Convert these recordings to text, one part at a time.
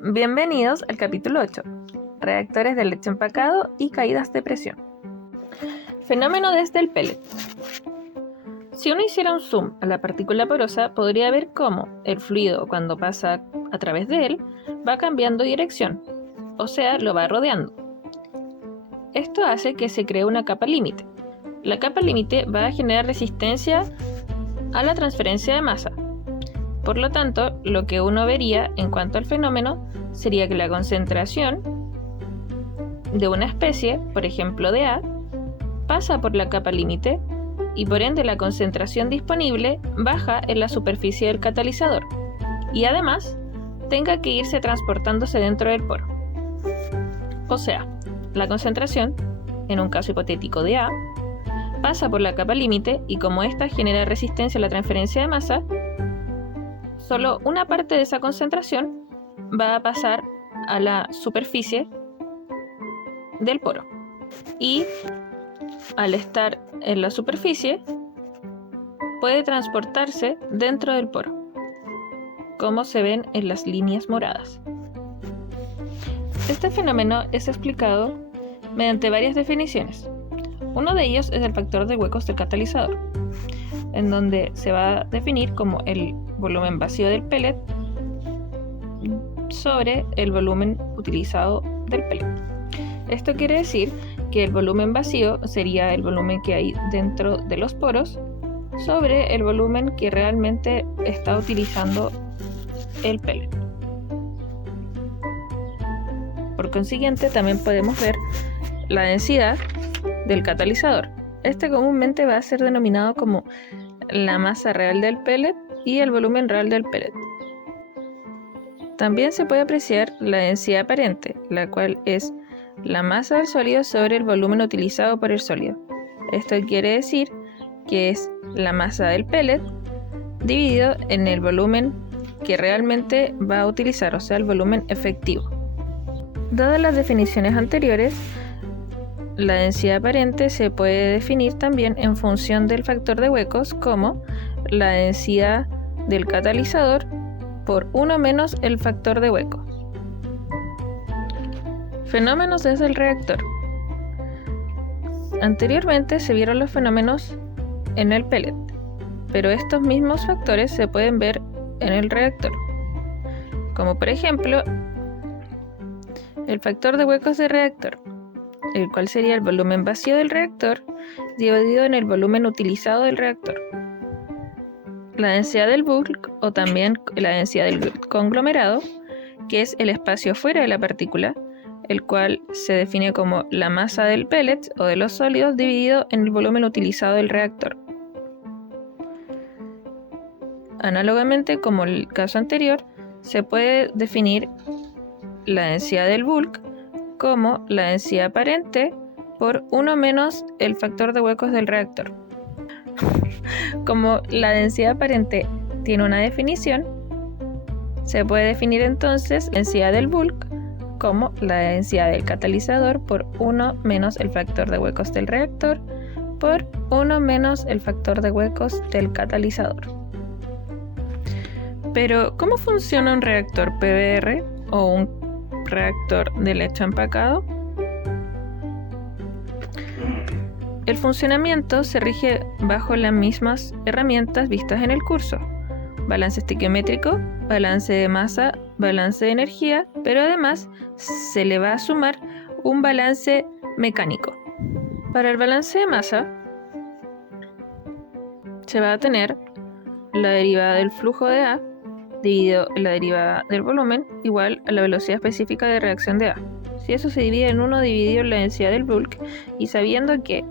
Bienvenidos al capítulo 8, reactores de leche empacado y caídas de presión. Fenómeno desde el pellet. Si uno hiciera un zoom a la partícula porosa, podría ver cómo el fluido, cuando pasa a través de él, va cambiando dirección, o sea, lo va rodeando. Esto hace que se cree una capa límite. La capa límite va a generar resistencia a la transferencia de masa. Por lo tanto, lo que uno vería en cuanto al fenómeno sería que la concentración de una especie, por ejemplo de A, pasa por la capa límite y por ende la concentración disponible baja en la superficie del catalizador y además tenga que irse transportándose dentro del poro. O sea, la concentración, en un caso hipotético de A, pasa por la capa límite y como ésta genera resistencia a la transferencia de masa, solo una parte de esa concentración va a pasar a la superficie del poro. Y al estar en la superficie, puede transportarse dentro del poro, como se ven en las líneas moradas. Este fenómeno es explicado mediante varias definiciones. Uno de ellos es el factor de huecos del catalizador, en donde se va a definir como el volumen vacío del pellet sobre el volumen utilizado del pellet. Esto quiere decir que el volumen vacío sería el volumen que hay dentro de los poros sobre el volumen que realmente está utilizando el pellet. Por consiguiente, también podemos ver la densidad del catalizador. Este comúnmente va a ser denominado como la masa real del pellet y el volumen real del pellet. También se puede apreciar la densidad aparente, la cual es la masa del sólido sobre el volumen utilizado por el sólido. Esto quiere decir que es la masa del pellet dividido en el volumen que realmente va a utilizar, o sea, el volumen efectivo. Dadas las definiciones anteriores, la densidad aparente se puede definir también en función del factor de huecos como la densidad del catalizador por 1 menos el factor de huecos. Fenómenos desde el reactor. Anteriormente se vieron los fenómenos en el pellet, pero estos mismos factores se pueden ver en el reactor, como por ejemplo el factor de huecos del reactor, el cual sería el volumen vacío del reactor dividido en el volumen utilizado del reactor. La densidad del bulk, o también la densidad del conglomerado, que es el espacio fuera de la partícula, el cual se define como la masa del pellet o de los sólidos dividido en el volumen utilizado del reactor. Análogamente, como el caso anterior, se puede definir la densidad del bulk como la densidad aparente por 1 menos el factor de huecos del reactor. Como la densidad aparente tiene una definición, se puede definir entonces la densidad del bulk como la densidad del catalizador por 1 menos el factor de huecos del reactor por 1 menos el factor de huecos del catalizador. Pero, ¿cómo funciona un reactor PBR o un reactor de leche empacado? El funcionamiento se rige bajo las mismas herramientas vistas en el curso: balance estequiométrico, balance de masa, balance de energía, pero además se le va a sumar un balance mecánico. Para el balance de masa se va a tener la derivada del flujo de A dividido la derivada del volumen igual a la velocidad específica de reacción de A. Si eso se divide en 1 dividido la densidad del bulk, y sabiendo que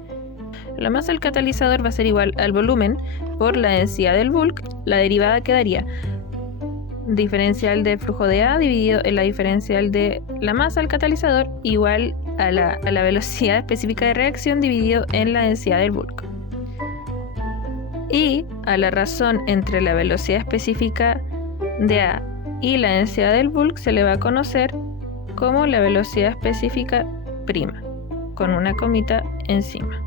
la masa del catalizador va a ser igual al volumen por la densidad del bulk, la derivada quedaría diferencial del flujo de A dividido en la diferencial de la masa del catalizador igual a la velocidad específica de reacción dividido en la densidad del bulk. Y a la razón entre la velocidad específica de A y la densidad del bulk se le va a conocer como la velocidad específica prima, con una comita encima.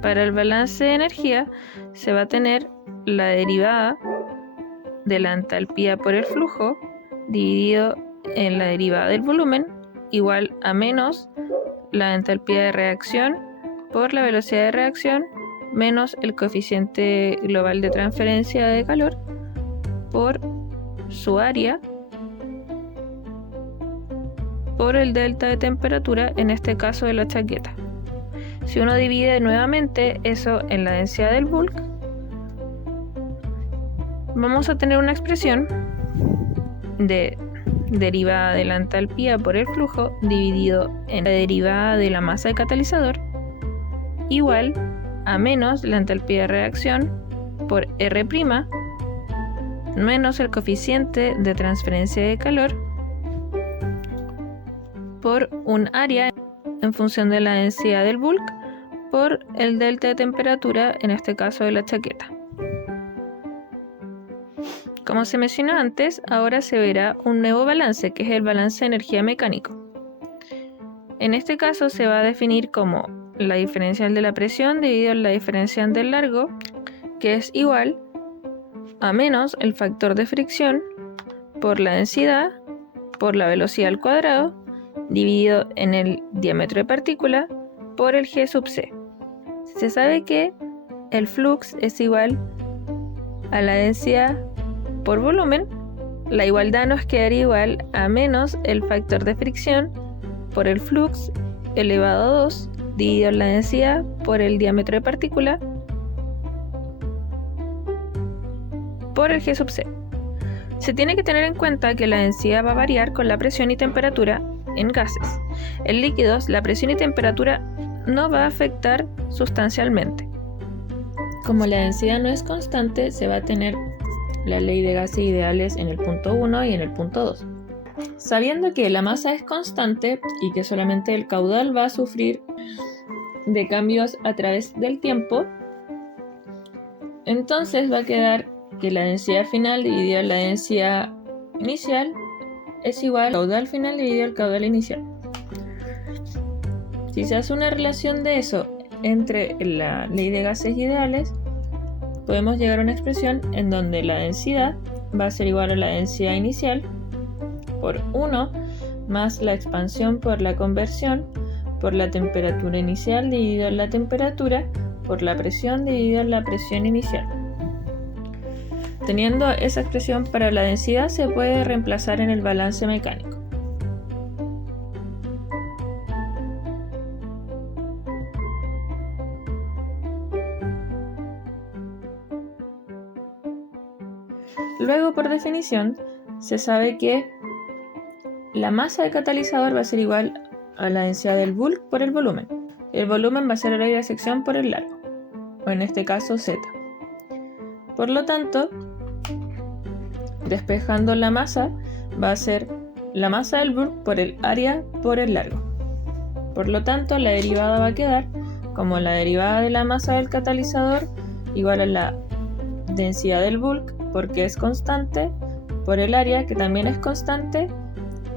Para el balance de energía se va a tener la derivada de la entalpía por el flujo dividido en la derivada del volumen igual a menos la entalpía de reacción por la velocidad de reacción menos el coeficiente global de transferencia de calor por su área por el delta de temperatura, en este caso de la chaqueta. Si uno divide nuevamente eso en la densidad del bulk, vamos a tener una expresión de derivada de la entalpía por el flujo dividido en la derivada de la masa de catalizador igual a menos la entalpía de reacción por R' menos el coeficiente de transferencia de calor por un área en función de la densidad del bulk por el delta de temperatura, en este caso de la chaqueta. Como se mencionó antes, ahora se verá un nuevo balance, que es el balance de energía mecánico. En este caso se va a definir como la diferencial de la presión dividido en la diferencial del largo, que es igual a menos el factor de fricción por la densidad por la velocidad al cuadrado dividido en el diámetro de partícula por el G sub C. Se sabe que el flux es igual a la densidad por volumen. La igualdad nos quedaría igual a menos el factor de fricción por el flux elevado a 2 dividido en la densidad por el diámetro de partícula por el G sub C. Se tiene que tener en cuenta que la densidad va a variar con la presión y temperatura en gases. En líquidos, la presión y temperatura no va a afectar sustancialmente. Como la densidad no es constante, se va a tener la ley de gases ideales en el punto 1 y en el punto 2. Sabiendo que la masa es constante y que solamente el caudal va a sufrir de cambios a través del tiempo, entonces va a quedar que la densidad final dividida en la densidad inicial es igual al caudal final dividido al caudal inicial. Si se hace una relación de eso entre la ley de gases ideales, podemos llegar a una expresión en donde la densidad va a ser igual a la densidad inicial por 1 más la expansión por la conversión por la temperatura inicial dividido en la temperatura por la presión dividido en la presión inicial. Teniendo esa expresión para la densidad, se puede reemplazar en el balance mecánico. Luego, por definición, se sabe que la masa del catalizador va a ser igual a la densidad del bulk por el volumen. El volumen va a ser el área de sección por el largo, o en este caso Z. Por lo tanto, despejando la masa, va a ser la masa del bulk por el área por el largo. Por lo tanto, la derivada va a quedar como la derivada de la masa del catalizador igual a la densidad del bulk, porque es constante, por el área, que también es constante,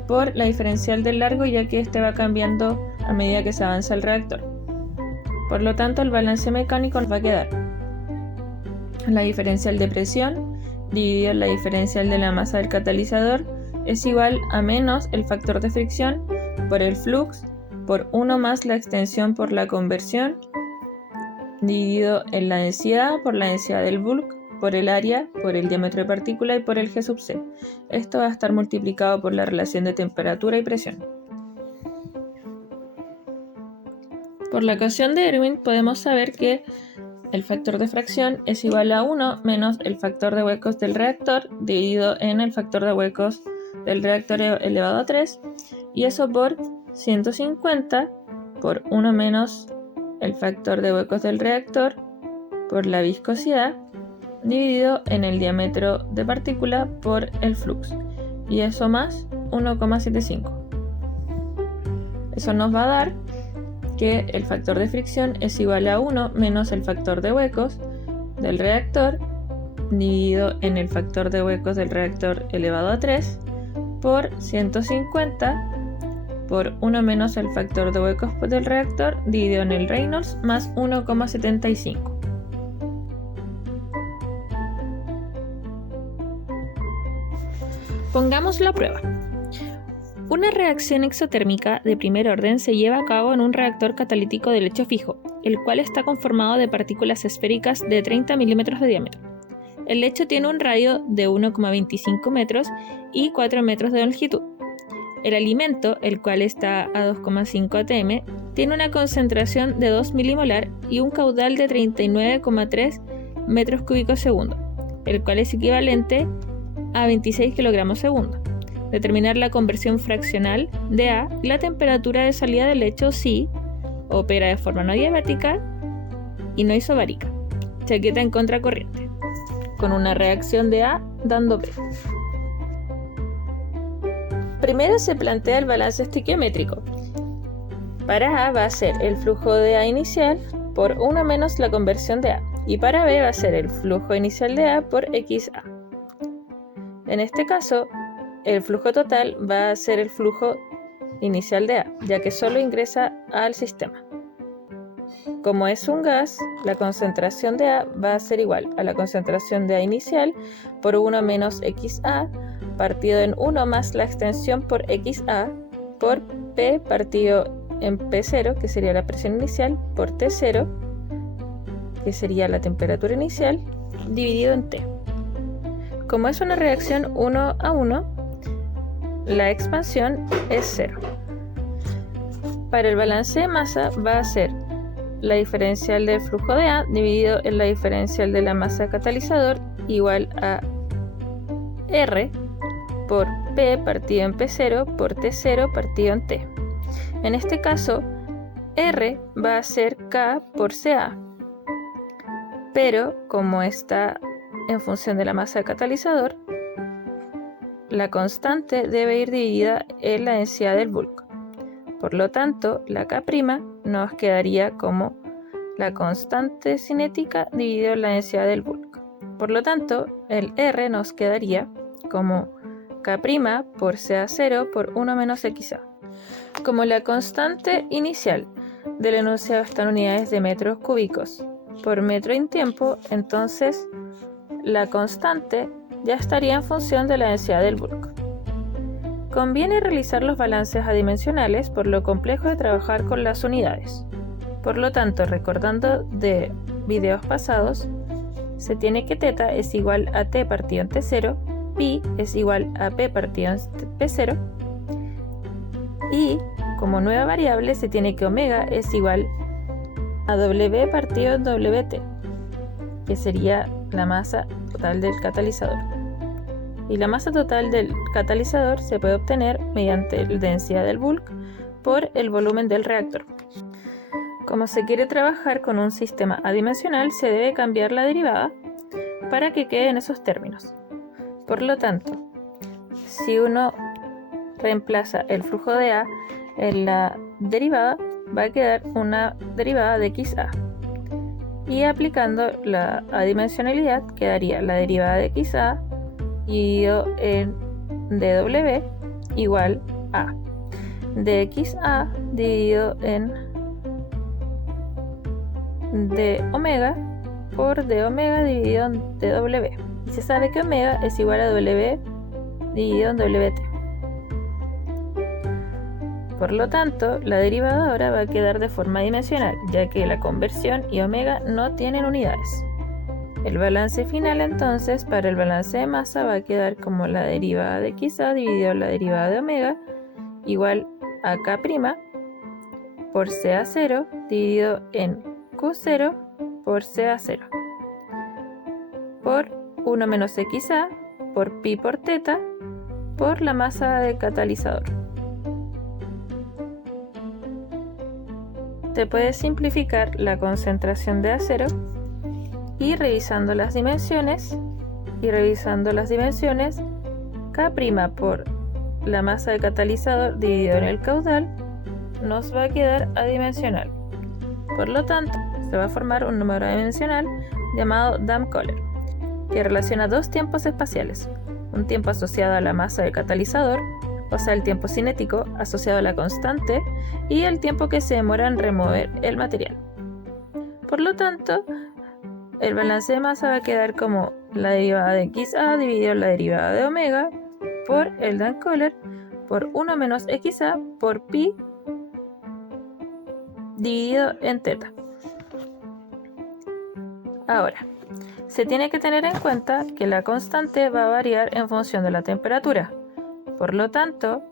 por la diferencial del largo, ya que este va cambiando a medida que se avanza el reactor. Por lo tanto, el balance mecánico nos va a quedar la diferencial de presión dividido en la diferencial de la masa del catalizador es igual a menos el factor de fricción por el flux por 1 más la extensión por la conversión dividido en la densidad por la densidad del bulk por el área, por el diámetro de partícula y por el G sub C. Esto va a estar multiplicado por la relación de temperatura y presión. Por la ecuación de Erwin podemos saber que el factor de fracción es igual a 1 menos el factor de huecos del reactor dividido en el factor de huecos del reactor elevado a 3, y eso por 150 por 1 menos el factor de huecos del reactor por la viscosidad dividido en el diámetro de partícula por el flux, y eso más 1,75. Eso nos va a dar que el factor de fricción es igual a 1 menos el factor de huecos del reactor dividido en el factor de huecos del reactor elevado a 3 por 150 por 1 menos el factor de huecos del reactor dividido en el Reynolds más 1,75. Pongámoslo a prueba. Una reacción exotérmica de primer orden se lleva a cabo en un reactor catalítico de lecho fijo, el cual está conformado de partículas esféricas de 30 milímetros de diámetro. El lecho tiene un radio de 1,25 metros y 4 metros de longitud. El alimento, el cual está a 2,5 atm, tiene una concentración de 2 milimolar y un caudal de 39,3 metros cúbicos segundo, el cual es equivalente a 26 kilogramos segundo. Determinar la conversión fraccional de A y la temperatura de salida del lecho si opera de forma no diabática y no isobárica. Chaqueta en contracorriente, con una reacción de A dando B. Primero se plantea el balance estequiométrico. Para A va a ser el flujo de A inicial por 1 menos la conversión de A, y para B va a ser el flujo inicial de A por XA. En este caso, el flujo total va a ser el flujo inicial de A, ya que solo ingresa al sistema. Como es un gas, la concentración de A va a ser igual a la concentración de A inicial por 1 menos XA, partido en 1 más la extensión por XA, por P partido en P0, que sería la presión inicial, por T0, que sería la temperatura inicial, dividido en T. Como es una reacción 1 a 1, la expansión es 0. Para el balance de masa va a ser la diferencial del flujo de A dividido en la diferencial de la masa catalizador igual a R por P partido en P0 por T0 partido en T. En este caso, R va a ser K por CA, pero como está en función de la masa del catalizador, la constante debe ir dividida en la densidad del bulk. Por lo tanto, la K' nos quedaría como la constante cinética dividido en la densidad del bulk. Por lo tanto, el R nos quedaría como K' por CA0 por 1 menos XA. Como la constante inicial del enunciado está en unidades de metros cúbicos por metro en tiempo, entonces la constante ya estaría en función de la densidad del bulk. Conviene realizar los balances adimensionales por lo complejo de trabajar con las unidades. Por lo tanto, recordando de videos pasados, se tiene que θ es igual a T partido en T0, pi es igual a P partido en P0, y como nueva variable se tiene que omega es igual a W partido en WT, que sería la masa total del catalizador. Y la masa total del catalizador se puede obtener mediante la densidad del bulk por el volumen del reactor. Como se quiere trabajar con un sistema adimensional, se debe cambiar la derivada para que quede en esos términos. Por lo tanto, si uno reemplaza el flujo de A en la derivada, va a quedar una derivada de XA. Y aplicando la adimensionalidad, quedaría la derivada de XA dividido en dW igual a dXA dividido en d omega por d omega dividido en dW. Y se sabe que omega es igual a W dividido en WT. Por lo tanto, la derivada ahora va a quedar de forma dimensional, ya que la conversión y omega no tienen unidades. El balance final entonces para el balance de masa va a quedar como la derivada de XA dividido en la derivada de omega igual a K' por CA0 dividido en Q0 por CA0 por 1 menos XA por pi por θ por la masa del catalizador. Se puede simplificar la concentración de A0 y revisando las dimensiones, K' por la masa del catalizador dividido en el caudal nos va a quedar adimensional. Por lo tanto, se va a formar un número adimensional llamado Dam-Kohler, que relaciona dos tiempos espaciales, un tiempo asociado a la masa del catalizador, o sea el tiempo cinético asociado a la constante, y el tiempo que se demora en remover el material. Por lo tanto, el balance de masa va a quedar como la derivada de XA dividido en la derivada de omega por el Dunn-Kohler por 1 menos XA por pi dividido en teta. Ahora, se tiene que tener en cuenta que la constante va a variar en función de la temperatura. Por lo tanto,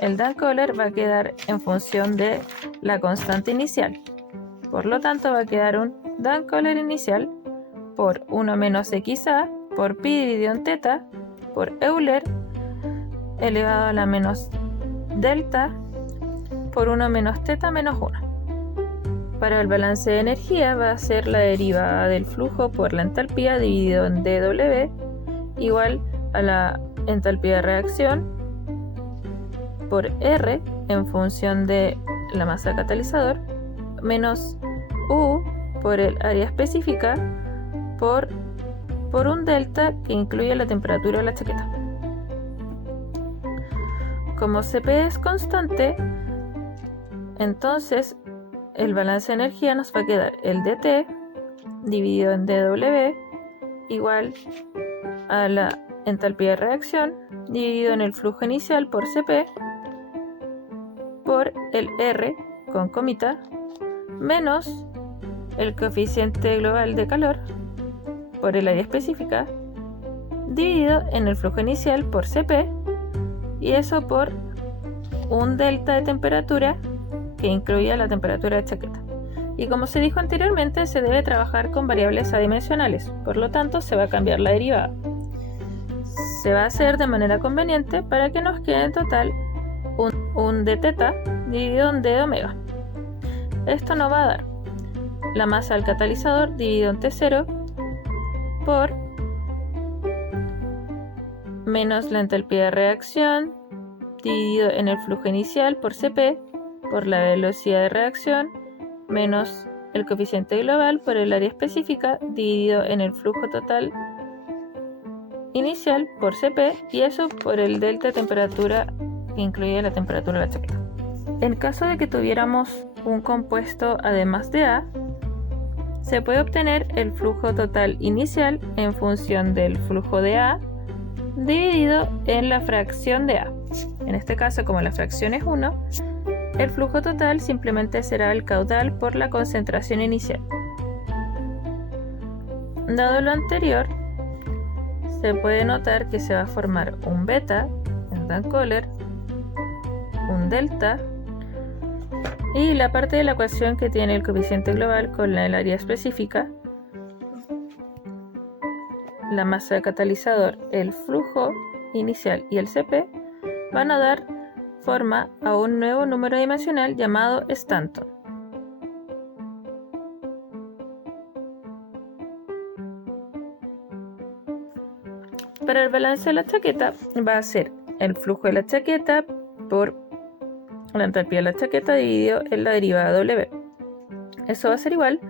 el Dunn-Kohler va a quedar en función de la constante inicial. Por lo tanto, va a quedar un Dunn-Kohler inicial por 1 menos XA por pi dividido en teta por Euler elevado a la menos delta por 1 menos teta menos 1. Para el balance de energía va a ser la derivada del flujo por la entalpía dividido en dW igual a la entalpía de reacción por R en función de la masa del catalizador menos U por el área específica por un delta que incluye la temperatura de la chaqueta. Como Cp es constante, entonces el balance de energía nos va a quedar el dt dividido en dW igual a la entalpía de reacción dividido en el flujo inicial por Cp por el R con comita menos el coeficiente global de calor por el área específica dividido en el flujo inicial por Cp y eso por un delta de temperatura que incluya la temperatura de chaqueta. Y como se dijo anteriormente, se debe trabajar con variables adimensionales, por lo tanto se va a cambiar la derivada. Se va a hacer de manera conveniente para que nos quede en total un d teta dividido en d de omega. Esto nos va a dar la masa del catalizador dividido en T0 por menos la entalpía de reacción dividido en el flujo inicial por Cp por la velocidad de reacción menos el coeficiente global por el área específica dividido en el flujo total inicial por Cp y eso por el delta de temperatura que incluye la temperatura de la chaqueta. En caso de que tuviéramos un compuesto además de A, se puede obtener el flujo total inicial en función del flujo de A dividido en la fracción de A. En este caso, como la fracción es 1, el flujo total simplemente será el caudal por la concentración inicial. Dado lo anterior, se puede notar que se va a formar un beta en Dunn-Kohler, un delta y la parte de la ecuación que tiene el coeficiente global con el área específica, la masa de catalizador, el flujo inicial y el Cp van a dar forma a un nuevo número dimensional llamado Stanton. Para el balance de la chaqueta va a ser el flujo de la chaqueta por la entalpía de la chaqueta dividido en la derivada W. Eso va a ser igual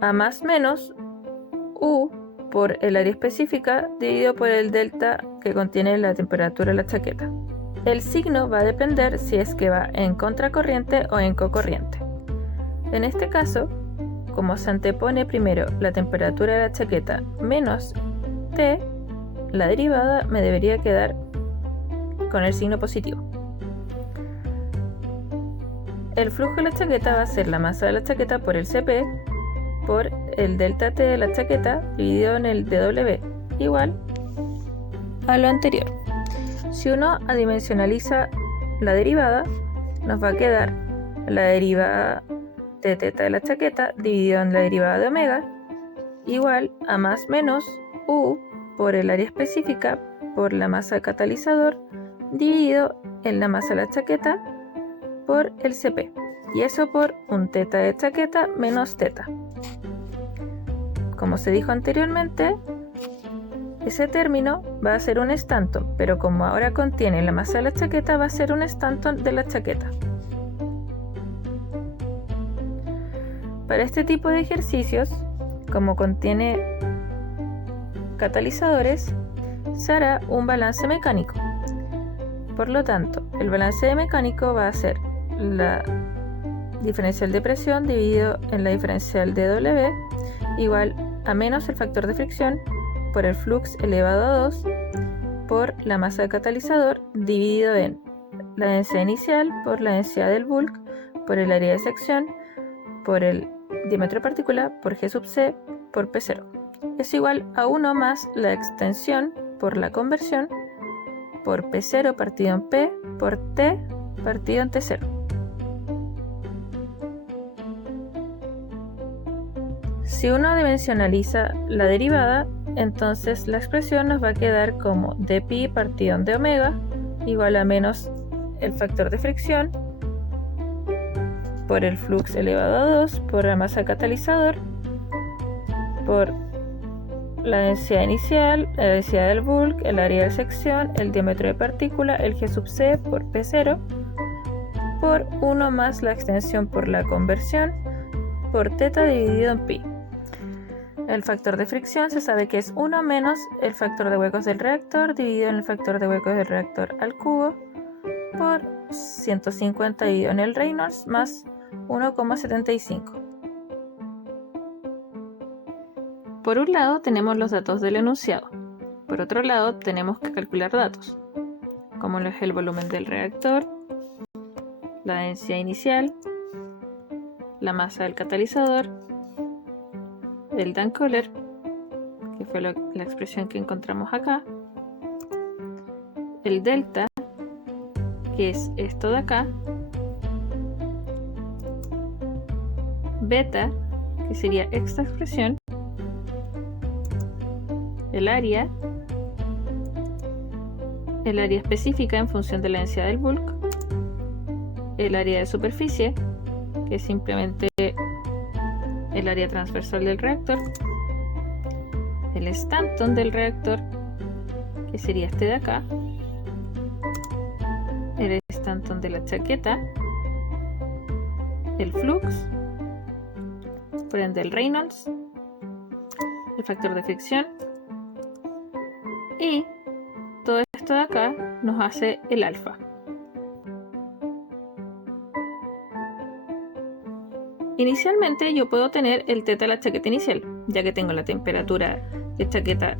a más menos U por el área específica dividido por el delta que contiene la temperatura de la chaqueta. El signo va a depender si es que va en contracorriente o en cocorriente. En este caso, como se antepone primero la temperatura de la chaqueta menos T, la derivada me debería quedar con el signo positivo. El flujo de la chaqueta va a ser la masa de la chaqueta por el Cp por el delta T de la chaqueta dividido en el dW igual a lo anterior. Si uno adimensionaliza la derivada, nos va a quedar la derivada de teta de la chaqueta dividido en la derivada de omega igual a más menos U por el área específica por la masa del catalizador dividido en la masa de la chaqueta por el Cp y eso por un teta de chaqueta menos teta. Como se dijo anteriormente, ese término va a ser un Stanton, pero como ahora contiene la masa de la chaqueta va a ser un Stanton de la chaqueta. Para este tipo de ejercicios, como contiene catalizadores, se hará un balance mecánico. Por lo tanto, el balance de mecánico va a ser la diferencial de presión dividido en la diferencial de W igual a menos el factor de fricción por el flux elevado a 2 por la masa del catalizador dividido en la densidad inicial por la densidad del bulk por el área de sección por el diámetro de partícula por G sub C por P0 es igual a 1 más la extensión por la conversión por P0 partido en P por T partido en T0. Si uno dimensionaliza la derivada, entonces la expresión nos va a quedar como dpi partido en d omega igual a menos el factor de fricción por el flux elevado a 2 por la masa catalizador por la densidad inicial, la densidad del bulk, el área de sección, el diámetro de partícula, el G sub C por P0 por 1 más la extensión por la conversión por θ dividido en pi. El factor de fricción se sabe que es 1 menos el factor de huecos del reactor dividido en el factor de huecos del reactor al cubo por 150 dividido en el Reynolds más 1,75. Por un lado tenemos los datos del enunciado. Por otro lado tenemos que calcular datos, como lo es el volumen del reactor, la densidad inicial, la masa del catalizador, el Dunn-Kohler, que fue la expresión que encontramos acá, el delta, que es esto de acá, beta, que sería esta expresión, el área específica en función de la densidad del bulk, el área de superficie, que es simplemente el área transversal del reactor, el Stanton del reactor, que sería este de acá, el Stanton de la chaqueta, el flux, por ende el Reynolds, el factor de fricción, y todo esto de acá nos hace el alfa. Inicialmente yo puedo tener el θ de la chaqueta inicial, ya que tengo la temperatura de chaqueta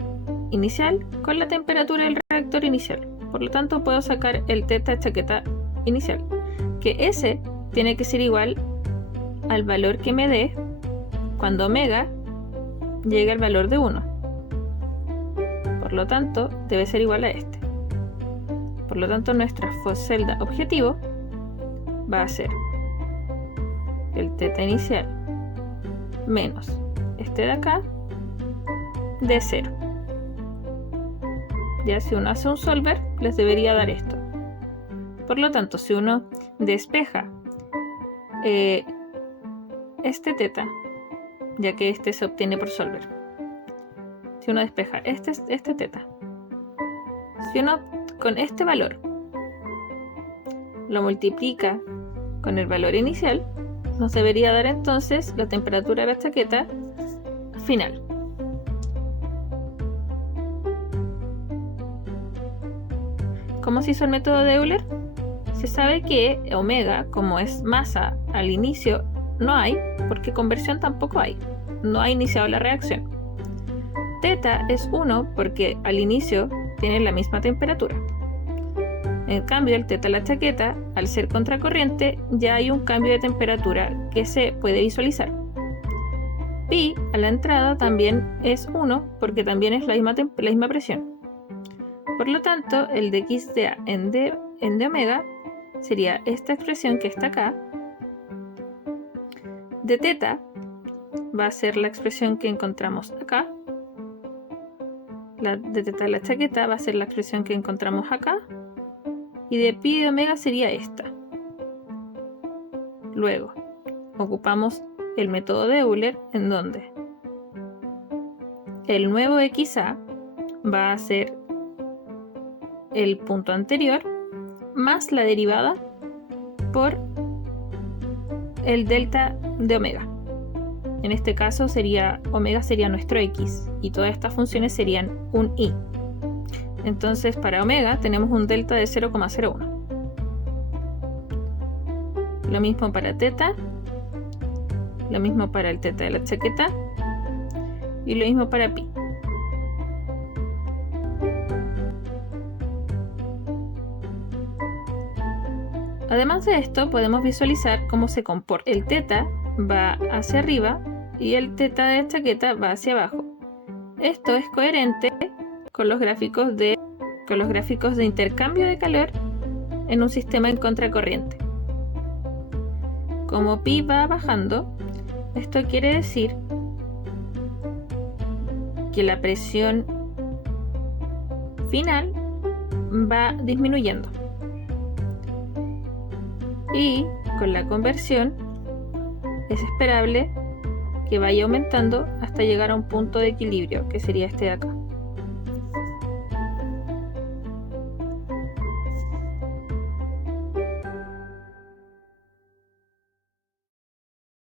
inicial con la temperatura del reactor inicial. Por lo tanto puedo sacar el θ de chaqueta inicial, que ese tiene que ser igual al valor que me dé cuando omega llegue al valor de 1. Por lo tanto debe ser igual a este. Por lo tanto nuestra celda objetivo va a ser el θ inicial menos este de acá de 0. Ya si uno hace un solver les debería dar esto. Por lo tanto, si uno despeja este θ, ya que este se obtiene por solver, si uno despeja este θ, si uno con este valor lo multiplica con el valor inicial, nos debería dar entonces la temperatura de la chaqueta final. ¿Cómo se hizo el método de Euler? Se sabe que omega, como es masa al inicio, no hay, porque conversión tampoco hay. No ha iniciado la reacción. Θ es 1 porque al inicio tiene la misma temperatura. En cambio, el θ de la chaqueta, al ser contracorriente, ya hay un cambio de temperatura que se puede visualizar. Pi a la entrada también es 1 porque también es la misma presión. Por lo tanto, el de x de a en d omega sería esta expresión que está acá. De θ va a ser la expresión que encontramos acá. La de θ de la chaqueta va a ser la expresión que encontramos acá. Y de pi de omega sería esta. Luego, ocupamos el método de Euler, en donde el nuevo xa va a ser el punto anterior más la derivada por el delta de omega. En este caso omega sería nuestro x y todas estas funciones serían un i. Entonces para omega tenemos un delta de 0,01. Lo mismo para θ, lo mismo para el θ de la chaqueta y lo mismo para pi. Además de esto, podemos visualizar cómo se comporta. El θ va hacia arriba y el θ de esta chaqueta va hacia abajo. Esto es coherente con los gráficos de intercambio de calor en un sistema en contracorriente. Como pi va bajando, esto quiere decir que la presión final va disminuyendo. Y con la conversión es esperable que vaya aumentando hasta llegar a un punto de equilibrio, que sería este de acá.